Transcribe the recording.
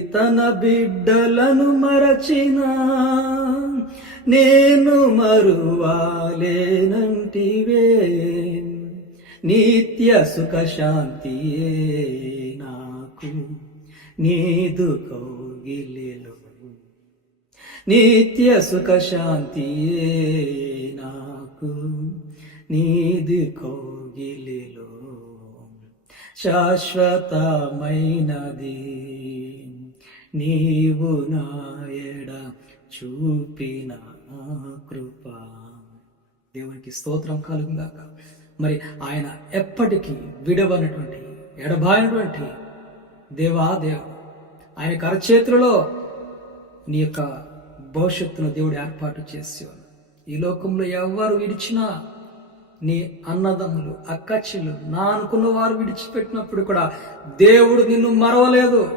తన బిడ్డలను మరచిన నేను మరువాలేనంటివే. నిత్య సుఖ శాంతియే నాకు నీదు కౌగిలిలో, నిత్య సుఖ శాంతియే నాకు నీది కౌగిలిలో. శాశ్వతమైనది నీవు నాయడ చూపిన కృప. దేవునికి స్తోత్రం కలుగుగాక. మరి ఆయన ఎప్పటికీ విడవనటువంటి ఎడబాయినటువంటి దేవాదేవుడు. ఆయన కరచేతులలో నీ యొక్క భవిష్యత్తును దేవుడు ఏర్పాటు చేసేవాడు. ఈ లోకంలో ఎవరు విడిచినా, నీ అన్నదమ్ములు, అక్కచెల్లు, నా అనుకున్న వారు విడిచిపెట్టినప్పుడు కూడా దేవుడు నిన్ను మరవలేదు.